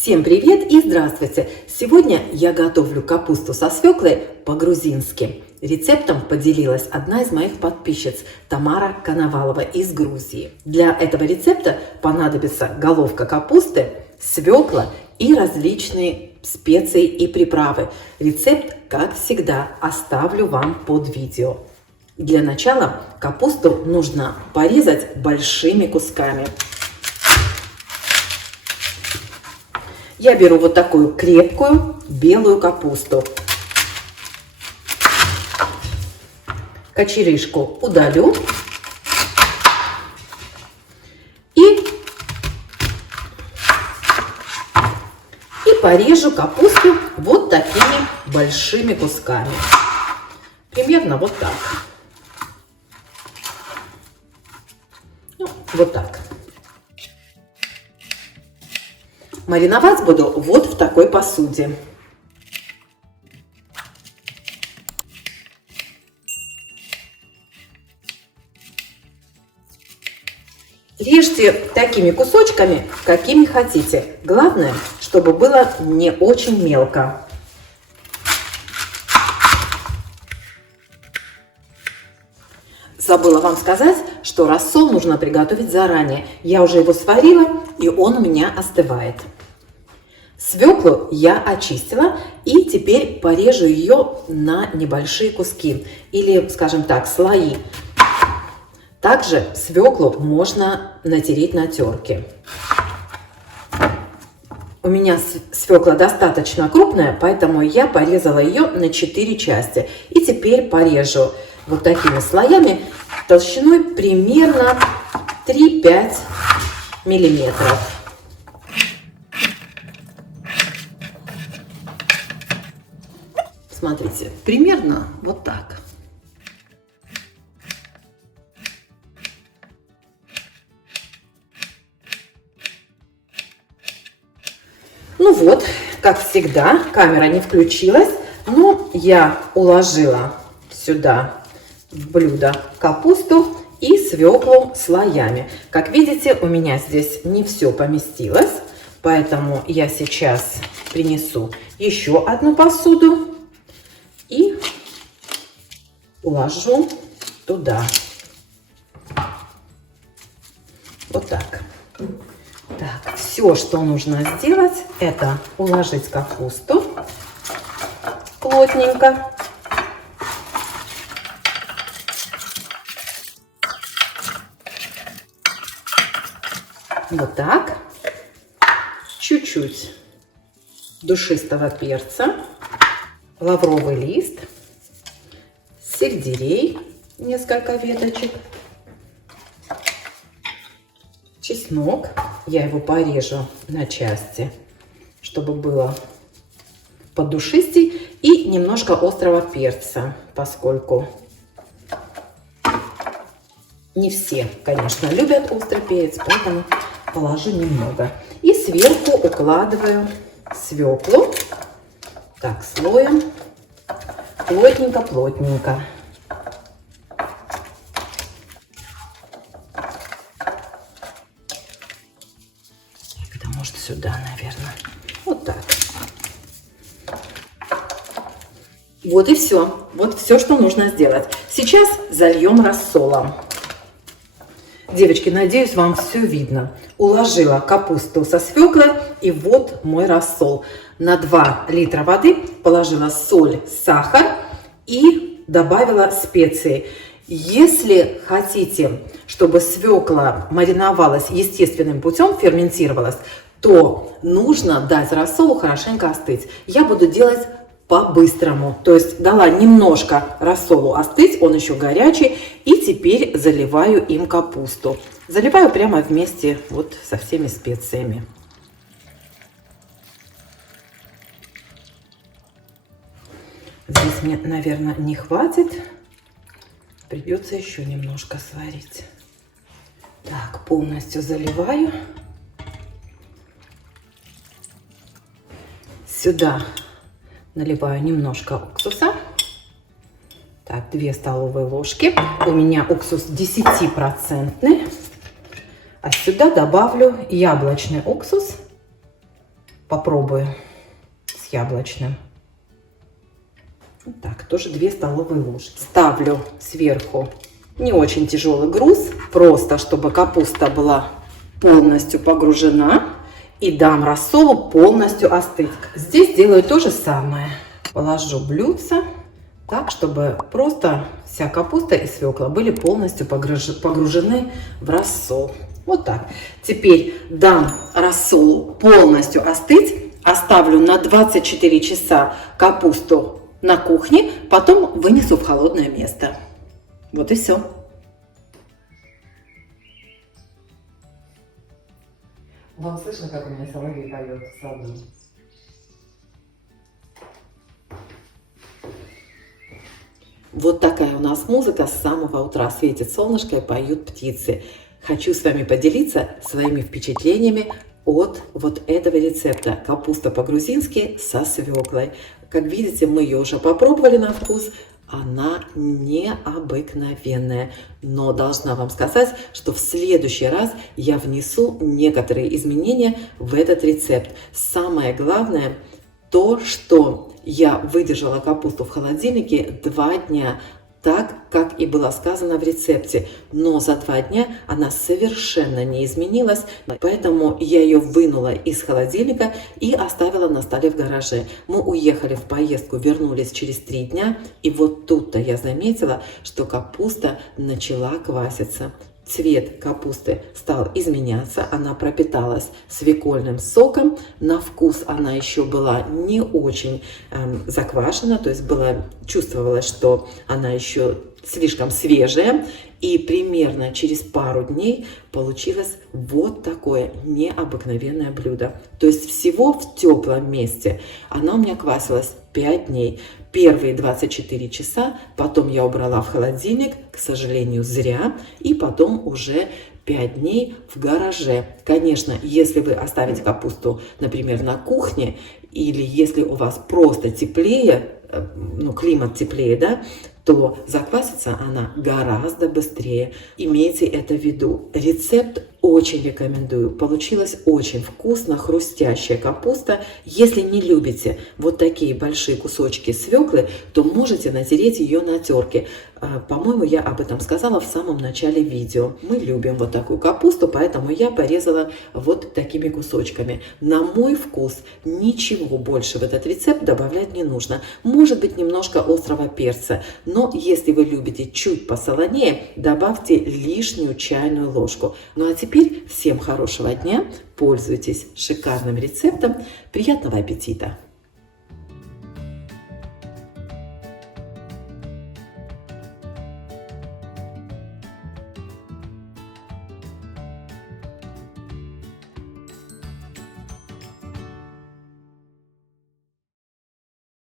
Всем привет и здравствуйте! Сегодня я готовлю капусту со свеклой по-грузински. Рецептом поделилась одна из моих подписчиц Тамара Коновалова из Грузии. Для этого рецепта понадобится головка капусты, свекла и различные специи и приправы. Рецепт, как всегда, оставлю вам под видео. Для начала капусту нужно порезать большими кусками. Я беру вот такую крепкую белую капусту. Кочерышку удалю. И порежу капусту вот такими большими кусками. Примерно вот так. Вот так. Мариновать буду вот в такой посуде. Режьте такими кусочками, какими хотите. Главное, чтобы было не очень мелко. Забыла вам сказать, что рассол нужно приготовить заранее. Я уже его сварила, и он у меня остывает. Свеклу я очистила и теперь порежу ее на небольшие куски или, скажем так, слои. Также свеклу можно натереть на терке. У меня свекла достаточно крупная, поэтому я порезала ее на 4 части. И теперь порежу вот такими слоями толщиной примерно 3-5 миллиметров. Смотрите, примерно вот так. Ну вот, как всегда, камера не включилась, но я уложила сюда в блюдо капусту и свеклу слоями. Как видите, у меня здесь не все поместилось, поэтому я сейчас принесу еще одну посуду и уложу туда. Вот так. Так, все, что нужно сделать, это уложить капусту плотненько. Вот так. Чуть-чуть душистого перца, лавровый лист, сельдерей, несколько веточек, чеснок. Я его порежу на части, чтобы было подушистей, и немножко острого перца, поскольку не все, конечно, любят острый перец, поэтому положу немного. И сверху укладываю свеклу, так, слоем, плотненько-плотненько. Это может сюда, наверное. Вот так. Вот и все. Вот все, что нужно сделать. Сейчас зальем рассолом. Девочки, надеюсь, вам все видно. Уложила капусту со свеклой, и вот мой рассол. На 2 литра воды положила соль, сахар и добавила специи. Если хотите, чтобы свекла мариновалась естественным путем, ферментировалась, то нужно дать рассолу хорошенько остыть. Я буду делать по-быстрому. То есть дала немножко рассолу остыть, он еще горячий, и теперь заливаю им капусту. Заливаю прямо вместе вот со всеми специями. Здесь мне, наверное, не хватит. Придется еще немножко сварить. Так, полностью заливаю. Сюда наливаю немножко уксуса. Так, 2 столовые ложки. У меня уксус 10%. А сюда добавлю яблочный уксус попробую с яблочным. Вот так, тоже 2 столовые ложки. Ставлю сверху не очень тяжелый груз, просто чтобы капуста была полностью погружена, и дам рассолу полностью остыть. Здесь делаю то же самое. Положу блюдце так, чтобы просто вся капуста и свекла были полностью погружены в рассол. Вот так. Теперь дам рассолу полностью остыть, оставлю на 24 часа капусту на кухне, потом вынесу в холодное место. Вот и все. Вам слышно, как у меня соловей поет в саду? Вот такая у нас музыка с самого утра. Светит солнышко и поют птицы. Хочу с вами поделиться своими впечатлениями от вот этого рецепта. Капуста по-грузински со свеклой. Как видите, мы ее уже попробовали на вкус. Она необыкновенная. Но должна вам сказать, что в следующий раз я внесу некоторые изменения в этот рецепт. Самое главное то, что я выдержала капусту в холодильнике 2 дня. Так, как и было сказано в рецепте. Но за 2 дня она совершенно не изменилась. Поэтому я ее вынула из холодильника и оставила на столе в гараже. Мы уехали в поездку, вернулись через 3 дня. И вот тут-то я заметила, что капуста начала кваситься. Цвет капусты стал изменяться, она пропиталась свекольным соком, на вкус она еще была не очень заквашена, то есть чувствовалось, что она еще слишком свежая, и примерно через пару дней получилось вот такое необыкновенное блюдо. То есть всего в теплом месте она у меня квасилась 5 дней. Первые 24 часа, потом я убрала в холодильник, к сожалению, зря, и потом уже 5 дней в гараже. Конечно, если вы оставите капусту, например, на кухне, или если у вас просто теплее, климат теплее, да, то заквасится она гораздо быстрее. Имейте это в виду. Рецепт очень рекомендую. Получилась очень вкусно, хрустящая капуста. Если не любите вот такие большие кусочки свеклы, то можете натереть ее на терке. По-моему, я об этом сказала в самом начале видео. Мы любим вот такую капусту, поэтому я порезала вот такими кусочками. На мой вкус ничего больше в этот рецепт добавлять не нужно. Может быть, немножко острого перца, но если вы любите чуть посолонее, добавьте лишнюю чайную ложку. Ну а теперь всем хорошего дня, пользуйтесь шикарным рецептом, приятного аппетита!